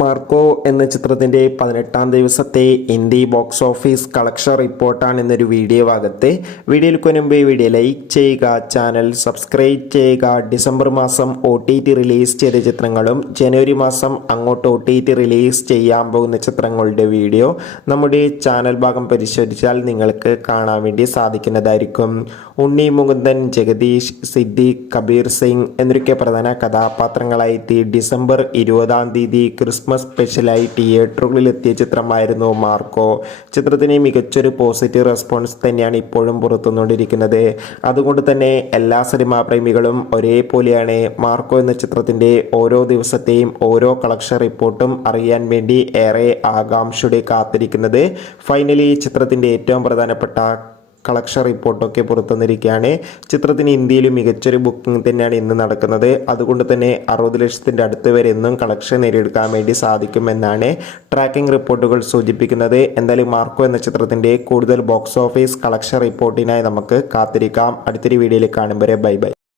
Marco എന്ന ചിത്രത്തിൻ്റെ 18-ാം ദിവസത്തെ ഇന്ത്യ ബോക്സ് ഓഫീസ് കളക്ഷൻ റിപ്പോർട്ടാണ് ഇന്നൊരു വീഡിയോ ഭാഗത്ത്. വീഡിയോയിൽ മുൻപ് വീഡിയോ ലൈക്ക് ചെയ്യുക, ചാനൽ സബ്സ്ക്രൈബ് ചെയ്യുക. ഡിസംബർ മാസം OTT റിലീസ് ചെയ്ത ചിത്രങ്ങളും ജനുവരി മാസം അങ്ങോട്ട് OTT റിലീസ് ചെയ്യാൻ പോകുന്ന ചിത്രങ്ങളുടെ വീഡിയോ നമ്മുടെ ചാനൽ ഭാഗം പരിശോധിച്ചാൽ നിങ്ങൾക്ക് കാണാൻ വേണ്ടി സാധിക്കുന്നതായിരിക്കും. ഉണ്ണി മുകുന്ദൻ, ജഗദീഷ്, സിദ്ദീഖ്, കബീർ സിംഗ് എന്നൊക്കെ പ്രധാന കഥാപാത്രങ്ങളായി ഡിസംബർ 20-ാം തീയതി ക്രിസ്മസ് സ്പെഷ്യലായി തിയേറ്ററുകളിൽ എത്തിയ ചിത്രമായിരുന്നു മാർക്കോ. ചിത്രത്തിന് മികച്ചൊരു പോസിറ്റീവ് റെസ്പോൺസ് തന്നെയാണ് ഇപ്പോഴും പുറത്തുകൊണ്ടിരിക്കുന്നത്. അതുകൊണ്ട് തന്നെ എല്ലാ സിനിമാ പ്രേമികളും ഒരേപോലെയാണ് മാർക്കോ എന്ന ചിത്രത്തിൻ്റെ ഓരോ ദിവസത്തെയും ഓരോ കളക്ഷൻ റിപ്പോർട്ടും അറിയാൻ വേണ്ടി ഏറെ ആകാംക്ഷയോടെ കാത്തിരിക്കുന്നത്. ഫൈനലി ചിത്രത്തിൻ്റെ ഏറ്റവും പ്രധാനപ്പെട്ട കളക്ഷൻ റിപ്പോർട്ടൊക്കെ പുറത്തുവന്നിരിക്കുകയാണ്. ചിത്രത്തിന് ഇന്ത്യയിൽ മികച്ചൊരു ബുക്കിംഗ് തന്നെയാണ് ഇന്ന് നടക്കുന്നത്. അതുകൊണ്ട് തന്നെ 60 ലക്ഷത്തിൻ്റെ അടുത്ത് വരെ എന്നും കളക്ഷൻ നേടിയെടുക്കാൻ വേണ്ടി സാധിക്കുമെന്നാണ് ട്രാക്കിംഗ് റിപ്പോർട്ടുകൾ സൂചിപ്പിക്കുന്നത്. എന്തായാലും മാർക്കോ എന്ന ചിത്രത്തിൻ്റെ കൂടുതൽ ബോക്സ് ഓഫീസ് കളക്ഷൻ റിപ്പോർട്ടിനായി നമുക്ക് കാത്തിരിക്കാം. അടുത്തൊരു വീഡിയോയിൽ കാണും വരെ ബൈ ബൈ.